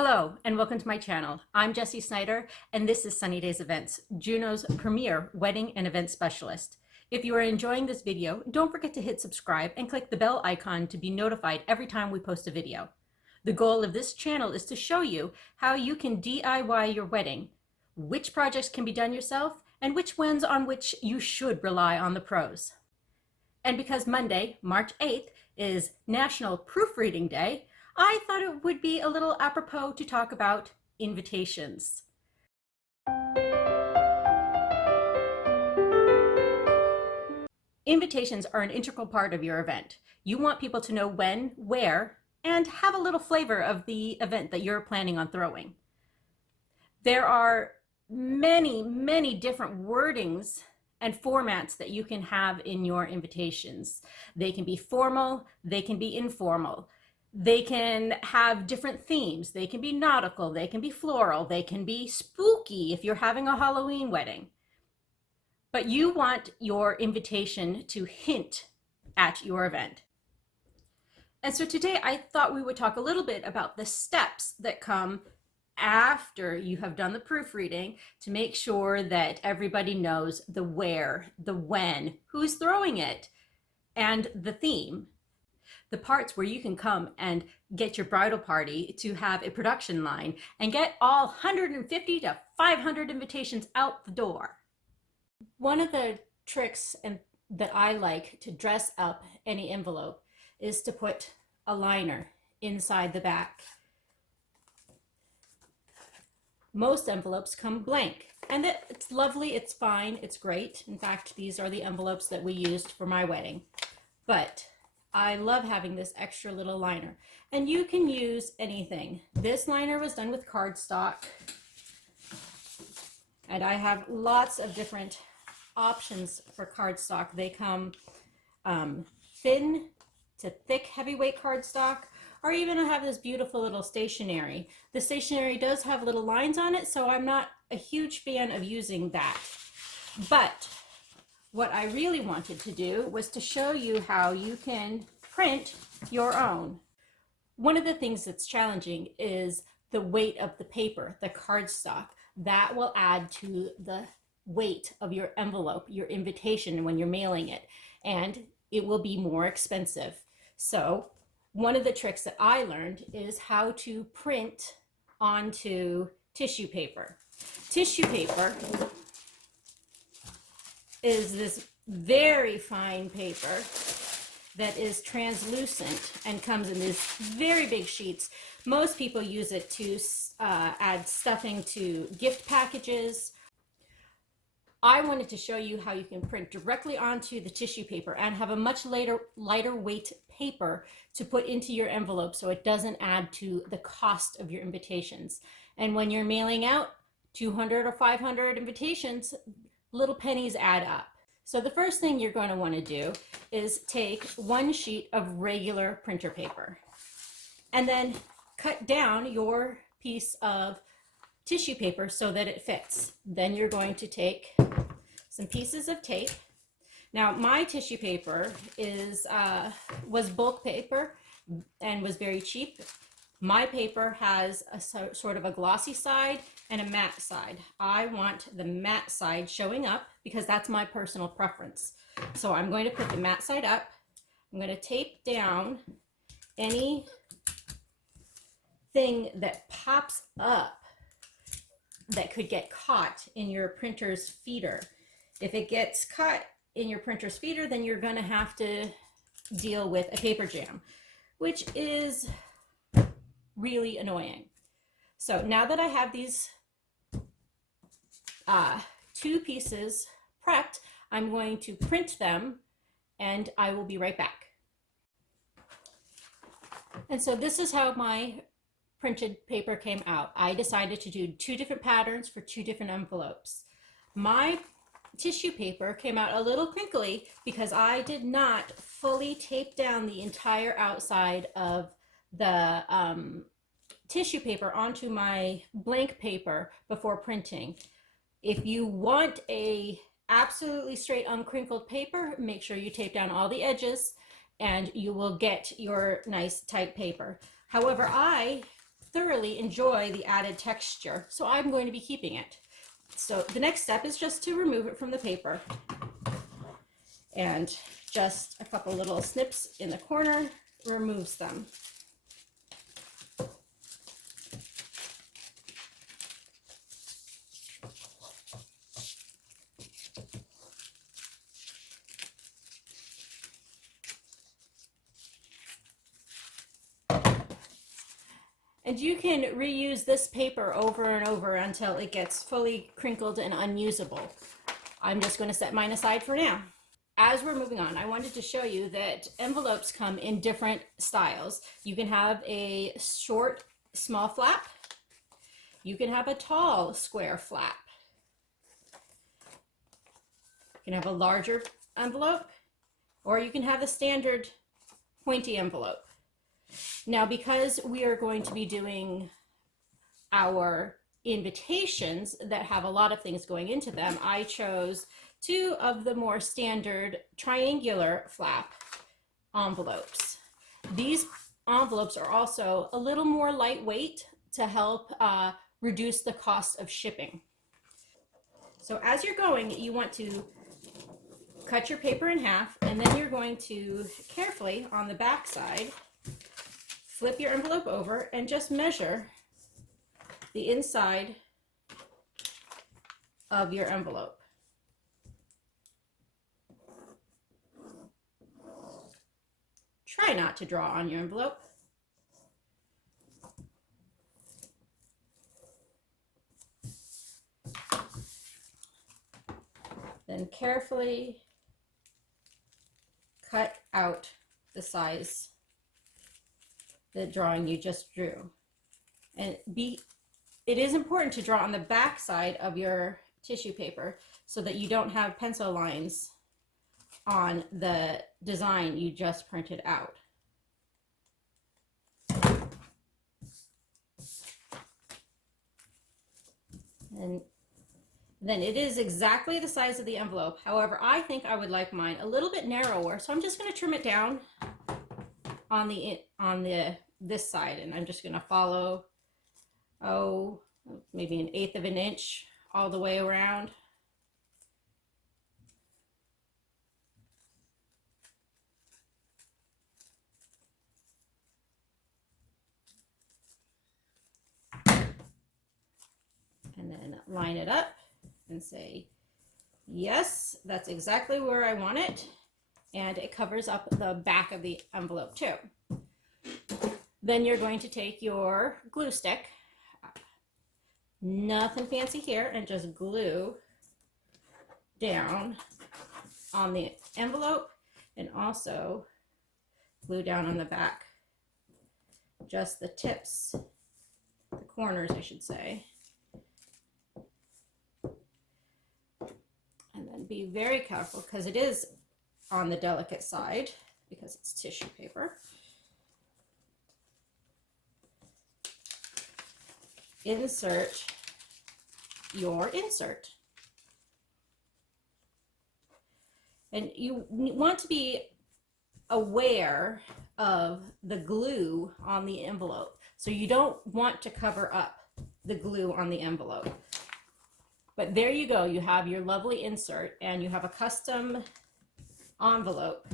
Hello and welcome to my channel. I'm Jessie Snyder and this is Sunny Days Events, Juneau's premier wedding and event specialist. If you are enjoying this video, don't forget to hit subscribe and click the bell icon to be notified every time we post a video. The goal of this channel is to show you how you can DIY your wedding, which projects can be done yourself, and which ones on which you should rely on the pros. And because Monday, March 8th, is National Proofreading Day, I thought it would be a little apropos to talk about invitations. Invitations are an integral part of your event. You want people to know when, where, and have a little flavor of the event that you're planning on throwing. There are many different wordings and formats that you can have in your invitations. They can be formal, they can be informal. They can have different themes. They can be nautical, they can be floral, they can be spooky if you're having a Halloween wedding. But you want your invitation to hint at your event. And so today I thought we would talk a little bit about the steps that come after you have done the proofreading to make sure that everybody knows the where, the when, who's throwing it, and the theme. The parts where you can come and get your bridal party to have a production line and get all 150 to 500 invitations out the door. One of the tricks that I like to dress up any envelope is to put a liner inside the back. Most envelopes come blank, and it's lovely, it's fine, it's great. In fact, these are the envelopes that we used for my wedding. But I love having this extra little liner, and you can use anything. This liner was done with cardstock, and I have lots of different options for cardstock. They come thin to thick heavyweight cardstock, or even I have this beautiful little stationery. The stationery does have little lines on it, so I'm not a huge fan of using that. But what I really wanted to do was to show you how you can print your own. One of the things that's challenging is the weight of the paper, the cardstock. That will add to the weight of your envelope, your invitation when you're mailing it, and it will be more expensive. So one of the tricks that I learned is how to print onto tissue paper. Tissue paper is this very fine paper that is translucent and comes in these very big sheets. Most people use it to add stuffing to gift packages. I wanted to show you how you can print directly onto the tissue paper and have a much lighter weight paper to put into your envelope so it doesn't add to the cost of your invitations. And when you're mailing out 200 or 500 invitations, little pennies add up. So the first thing you're going to want to do is take one sheet of regular printer paper and then cut down your piece of tissue paper so that it fits. Then you're going to take some pieces of tape. Now my tissue paper was bulk paper and was very cheap. My paper has a sort of a glossy side and a matte side. I want the matte side showing up because that's my personal preference. So I'm going to put the matte side up. I'm going to tape down anything that pops up that could get caught in your printer's feeder. If it gets caught in your printer's feeder, then you're going to have to deal with a paper jam, which is really annoying. So now that I have these two pieces prepped, I'm going to print them and I will be right back. And so this is how my printed paper came out. I decided to do two different patterns for two different envelopes. My tissue paper came out a little crinkly because I did not fully tape down the entire outside of the tissue paper onto my blank paper before printing. If you want a absolutely straight uncrinkled paper, make sure you tape down all the edges and you will get your nice tight paper. However, I thoroughly enjoy the added texture, so I'm going to be keeping it. So the next step is just to remove it from the paper, and just a couple little snips in the corner removes them. And you can reuse this paper over and over until it gets fully crinkled and unusable. I'm just going to set mine aside for now. As we're moving on, I wanted to show you that envelopes come in different styles. You can have a short, small flap. You can have a tall, square flap. You can have a larger envelope, or you can have the standard pointy envelope. Now, because we are going to be doing our invitations that have a lot of things going into them, I chose two of the more standard triangular flap envelopes. These envelopes are also a little more lightweight to help reduce the cost of shipping. So as you're going, you want to cut your paper in half, and then you're going to carefully on the back side flip your envelope over and just measure the inside of your envelope. Try not to draw on your envelope. Then carefully cut out the size, the drawing you just drew. And it is important to draw on the back side of your tissue paper so that you don't have pencil lines on the design you just printed out. And then it is exactly the size of the envelope. However, I think I would like mine a little bit narrower, so I'm just going to trim it down on this side, and I'm just going to follow, maybe 1/8 of an inch all the way around. And then line it up and say, yes, that's exactly where I want it. And it covers up the back of the envelope too. Then you're going to take your glue stick, nothing fancy here, and just glue down on the envelope and also glue down on the back, just the tips, the corners I should say. And then be very careful because it is on the delicate side because it's tissue paper. Insert your insert. And you want to be aware of the glue on the envelope. So you don't want to cover up the glue on the envelope. But there you go, you have your lovely insert and you have a custom envelope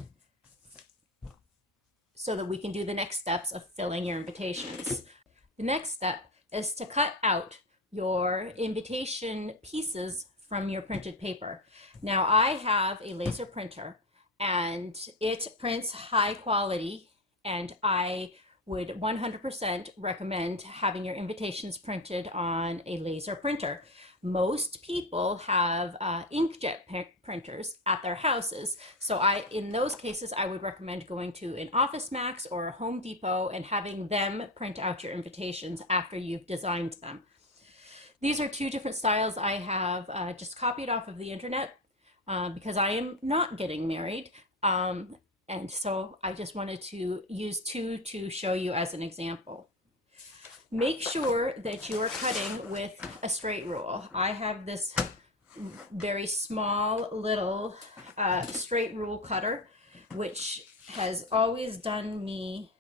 so that we can do the next steps of filling your invitations. The next step is to cut out your invitation pieces from your printed paper. Now I have a laser printer and it prints high quality, and I would 100% recommend having your invitations printed on a laser printer. Most people have inkjet printers at their houses. So in those cases, I would recommend going to an Office Max or a Home Depot and having them print out your invitations after you've designed them. These are two different styles I have just copied off of the internet because I am not getting married. And so I just wanted to use two to show you as an example. Make sure that you are cutting with a straight rule. I have this very small little straight rule cutter, which has always done me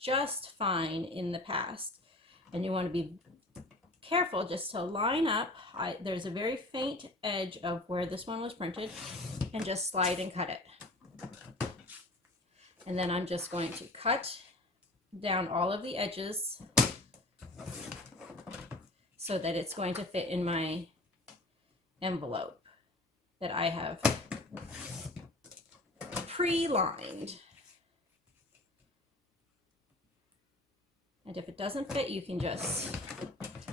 just fine in the past. And you want to be careful just to line up. There's a very faint edge of where this one was printed, and just slide and cut it. And then I'm just going to cut down all of the edges so that it's going to fit in my envelope that I have pre-lined. And if it doesn't fit, you can just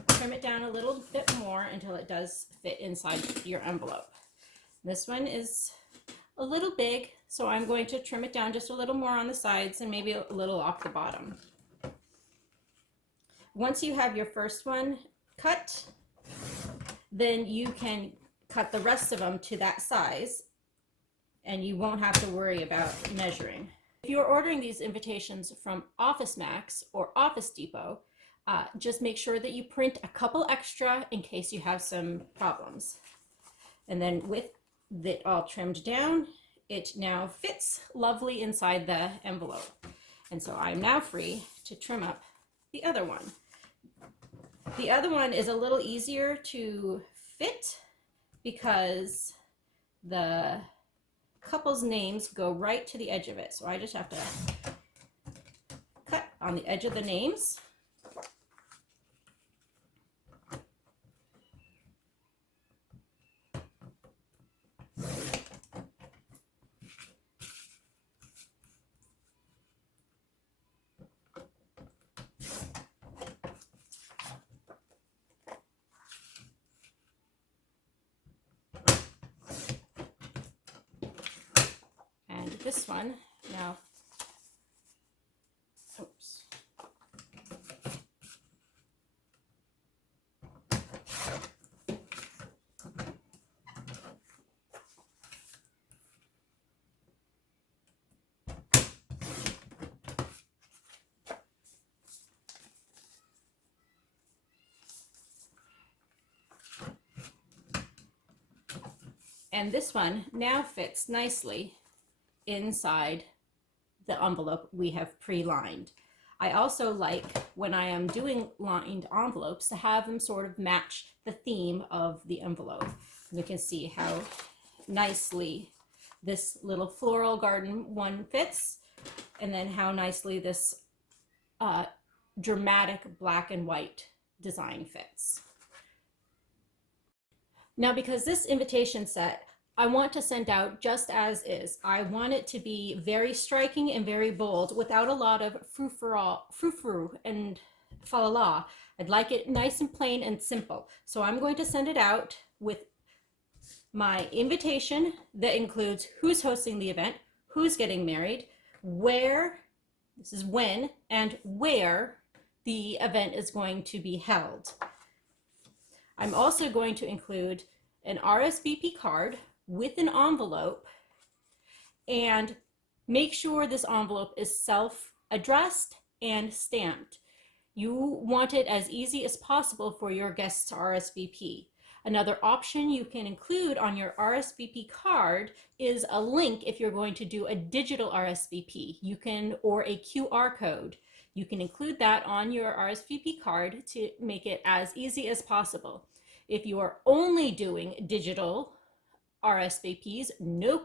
trim it down a little bit more until it does fit inside your envelope. This one is a little big, so I'm going to trim it down just a little more on the sides and maybe a little off the bottom. Once you have your first one cut, then you can cut the rest of them to that size, and you won't have to worry about measuring. If you're ordering these invitations from Office Max or Office Depot, just make sure that you print a couple extra in case you have some problems. And then with it all trimmed down, it now fits lovely inside the envelope. And so I'm now free to trim up the other one. The other one is a little easier to fit because the couple's names go right to the edge of it. So I just have to cut on the edge of the names. This one now, oops. And this one now fits nicely inside the envelope we have pre-lined. I also like, when I am doing lined envelopes, to have them sort of match the theme of the envelope. You can see how nicely this little floral garden one fits, and then how nicely this dramatic black and white design fits. Now, because this invitation set I want to send out just as is. I want it to be very striking and very bold without a lot of frou-frou and fa-la-la. I'd like it nice and plain and simple. So I'm going to send it out with my invitation that includes who's hosting the event, who's getting married, where, this is when, and where the event is going to be held. I'm also going to include an RSVP card with an envelope, and make sure this envelope is self-addressed and stamped. You want it as easy as possible for your guests to RSVP. Another option you can include on your RSVP card is a link if you're going to do a digital RSVP. You can, or a QR code. You can include that on your RSVP card to make it as easy as possible. If you are only doing digital RSVPs, no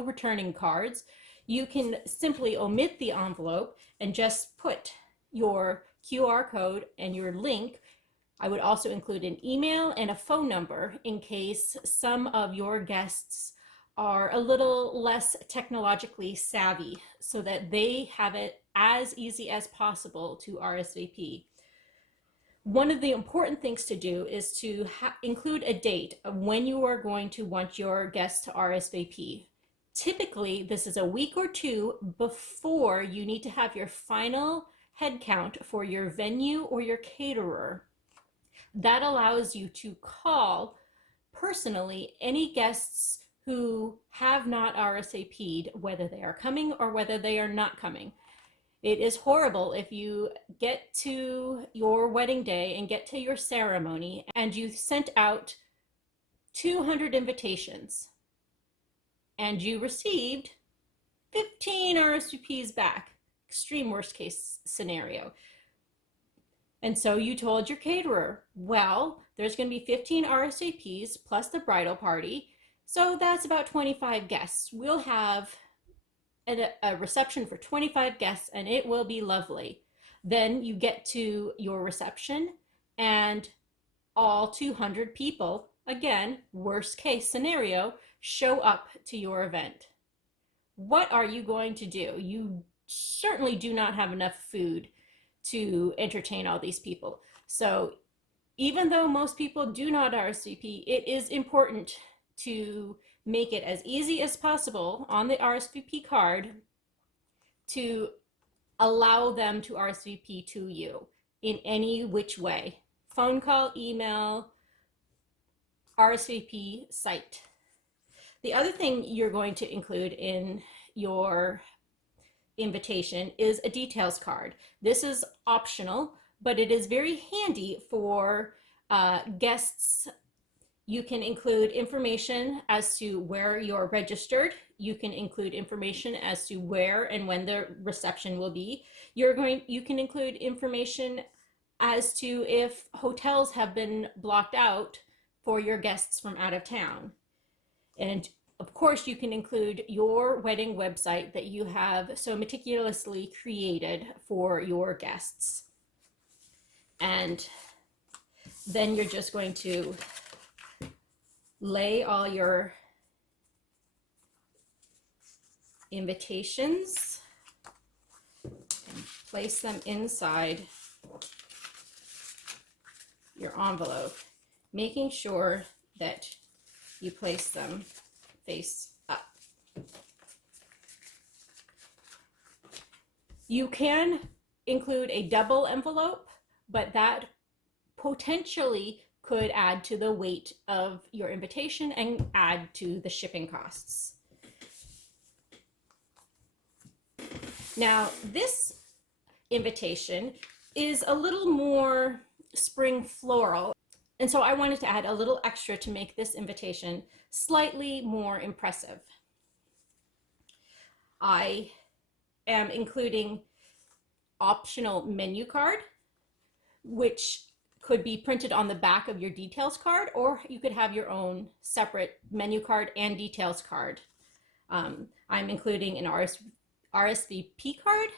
returning cards, you can simply omit the envelope and just put your QR code and your link. I would also include an email and a phone number in case some of your guests are a little less technologically savvy, so that they have it as easy as possible to RSVP. One of the important things to do is to include a date of when you are going to want your guests to RSVP. Typically, this is a week or two before you need to have your final head count for your venue or your caterer. That allows you to call personally any guests who have not RSVP'd, whether they are coming or whether they are not coming. It is horrible if you get to your wedding day and get to your ceremony and you sent out 200 invitations and you received 15 RSVPs back. Extreme worst case scenario. And so you told your caterer, well, there's going to be 15 RSVPs plus the bridal party. So that's about 25 guests. We'll have a reception for 25 guests and it will be lovely. Then you get to your reception and all 200 people, again, worst case scenario, show up to your event. What are you going to do? You certainly do not have enough food to entertain all these people. So even though most people do not RSVP, it is important to make it as easy as possible on the RSVP card to allow them to RSVP to you in any which way. Phone call, email, RSVP site. The other thing you're going to include in your invitation is a details card. This is optional, but it is very handy for guests. You can include information as to where you're registered. You can include information as to where and when the reception will be. You can include information as to if hotels have been blocked out for your guests from out of town. And of course, you can include your wedding website that you have so meticulously created for your guests. And then you're just going to lay all your invitations and place them inside your envelope, making sure that you place them face up. You can include a double envelope, but that potentially could add to the weight of your invitation and add to the shipping costs. Now, this invitation is a little more spring floral, and so I wanted to add a little extra to make this invitation slightly more impressive. I am including optional menu card, which could be printed on the back of your details card, or you could have your own separate menu card and details card. I'm including an RSVP card.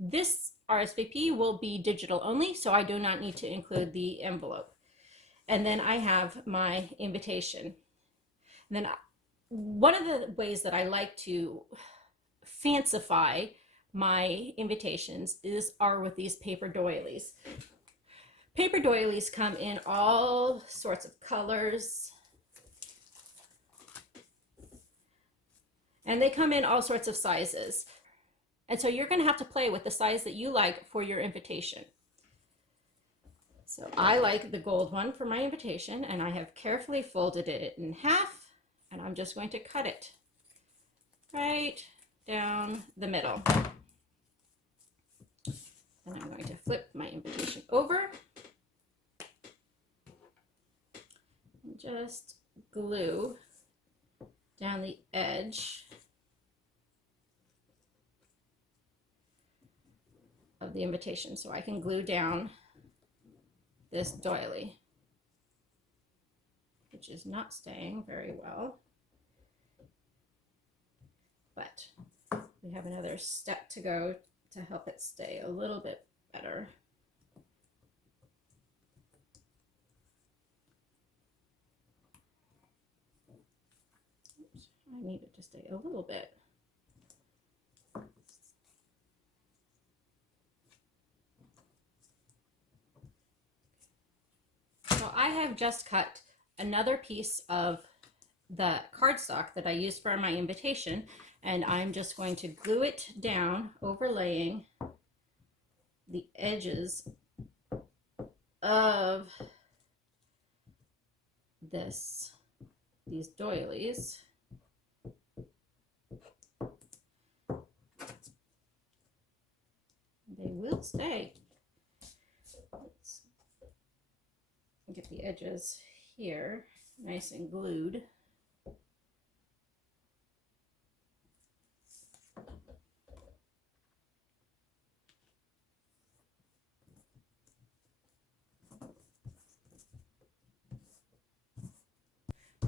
This RSVP will be digital only, so I do not need to include the envelope. And then I have my invitation. And then one of the ways that I like to fancify my invitations are with these paper doilies. Paper doilies come in all sorts of colors, and they come in all sorts of sizes. And so you're going to have to play with the size that you like for your invitation. So I like the gold one for my invitation, and I have carefully folded it in half, and I'm just going to cut it right down the middle. And I'm going to flip my invitation over and just glue down the edge of the invitation so I can glue down this doily, which is not staying very well. But we have another step to go to help it stay a little bit better. Oops, I need it to stay a little bit. So I have just cut another piece of the cardstock that I used for my invitation, and I'm just going to glue it down, overlaying the edges of these doilies. They will stay. Let's get the edges here nice and glued.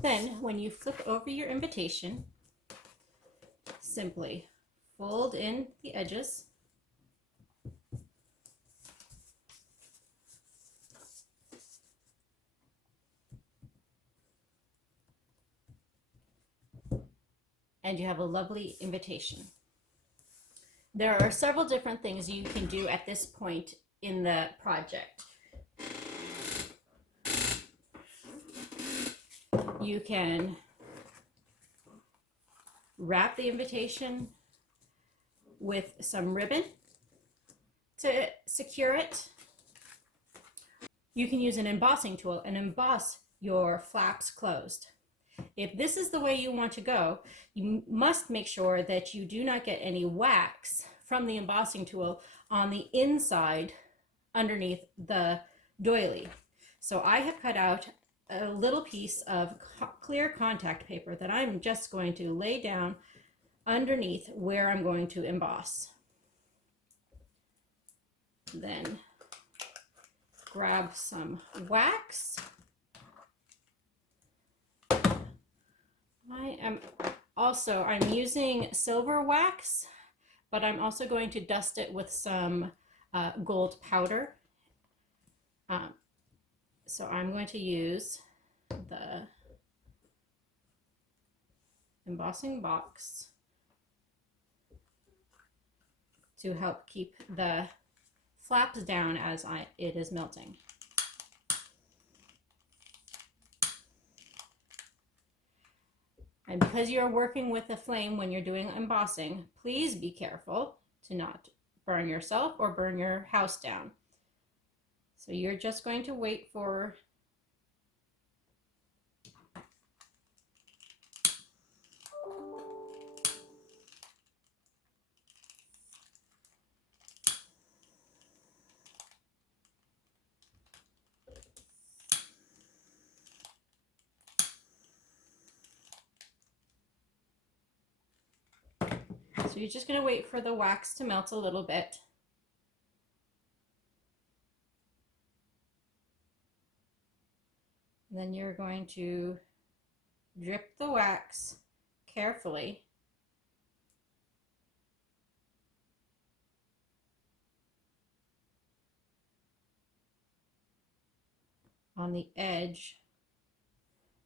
Then when you flip over your invitation, simply fold in the edges. And you have a lovely invitation. There are several different things you can do at this point in the project. You can wrap the invitation with some ribbon to secure it. You can use an embossing tool and emboss your flaps closed. If this is the way you want to go, you must make sure that you do not get any wax from the embossing tool on the inside underneath the doily. So I have cut out a little piece of clear contact paper that I'm just going to lay down underneath where I'm going to emboss. Then grab some wax. I'm using silver wax, but I'm also going to dust it with some gold powder. So I'm going to use the embossing box to help keep the flaps down as it is melting. And because you're working with a flame when you're doing embossing, please be careful to not burn yourself or burn your house down. So you're just going to wait for So you're just going to wait for the wax to melt a little bit. And then you're going to drip the wax carefully on the edge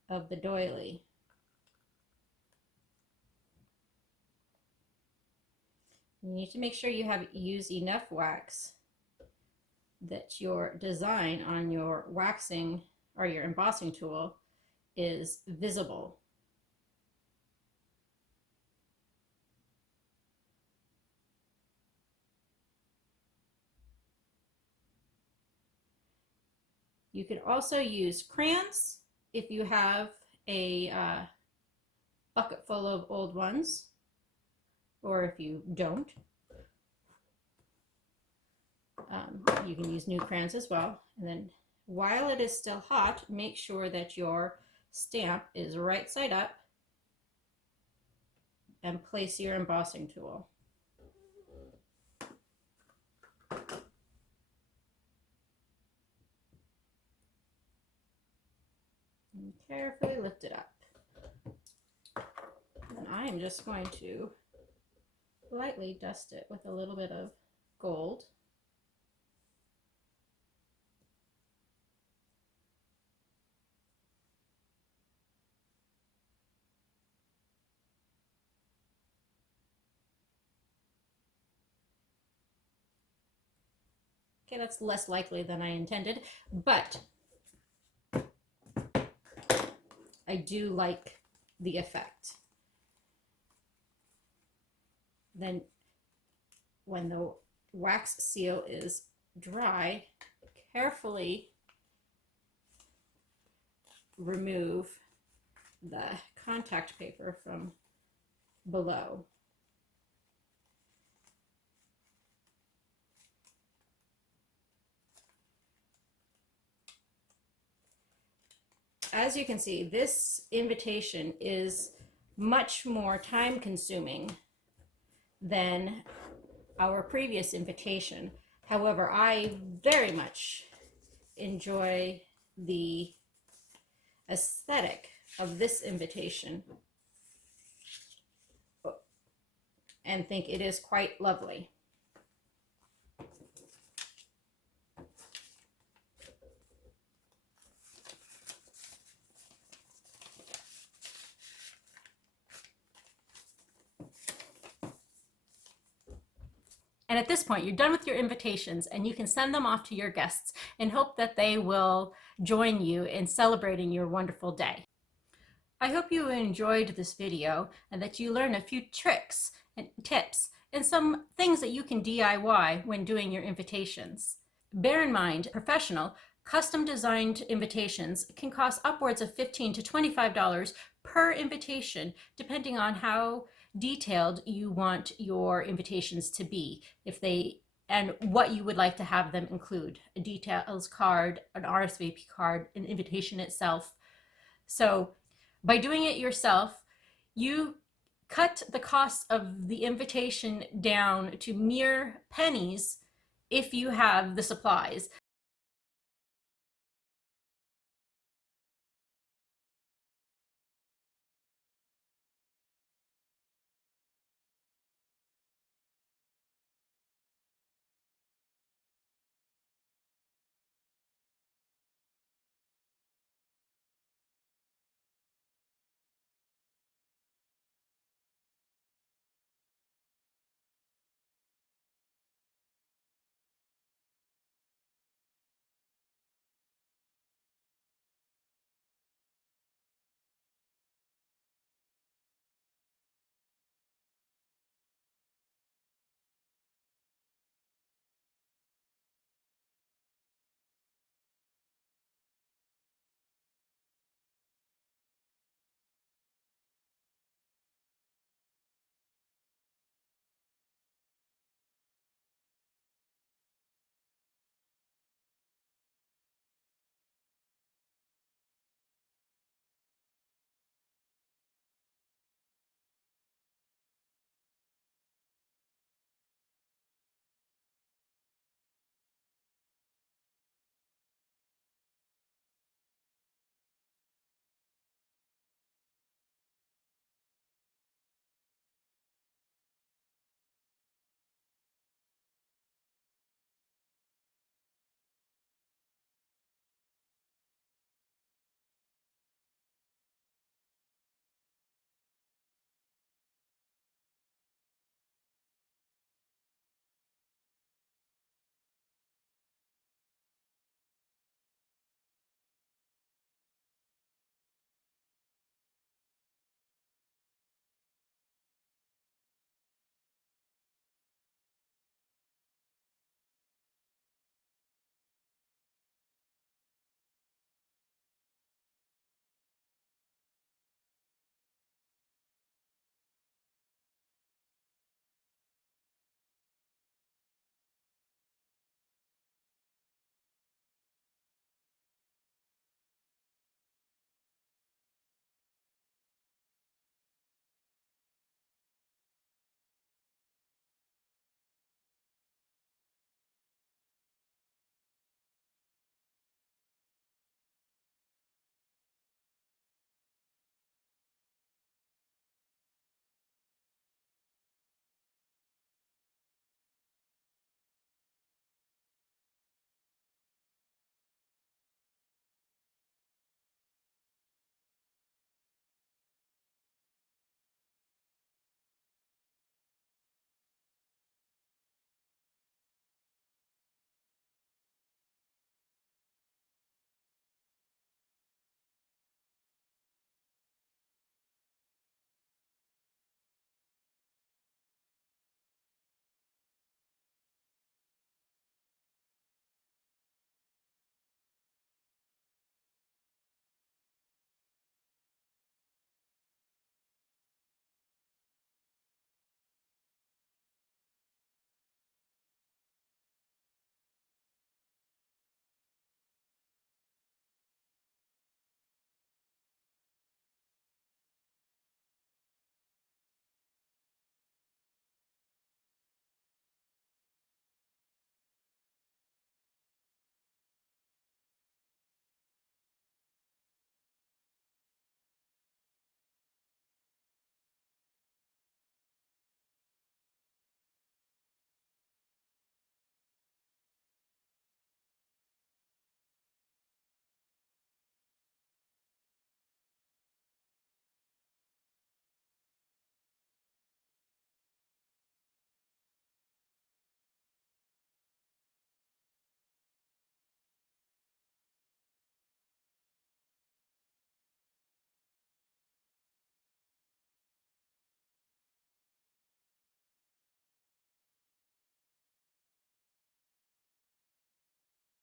of the doily. You need to make sure you have used enough wax that your design on your waxing or your embossing tool is visible. You could also use crayons if you have a bucket full of old ones, or if you don't, you can use new crayons as well. And then while it is still hot, make sure that your stamp is right side up and place your embossing tool. And carefully lift it up. And I am just going to lightly dust it with a little bit of gold. Okay, that's less likely than I intended, but I do like the effect. Then when the wax seal is dry, carefully remove the contact paper from below. As you can see, this invitation is much more time consuming than our previous invitation. However, I very much enjoy the aesthetic of this invitation and think it is quite lovely. And at this point, you're done with your invitations and you can send them off to your guests and hope that they will join you in celebrating your wonderful day. I hope you enjoyed this video and that you learn a few tricks and tips and some things that you can DIY when doing your invitations. Bear in mind, professional, custom designed invitations can cost upwards of $15 to $25 per invitation, depending on how detailed you want your invitations to be, and what you would like to have them include: a details card, an RSVP card, an invitation itself. So by doing it yourself, you cut the cost of the invitation down to mere pennies if you have the supplies.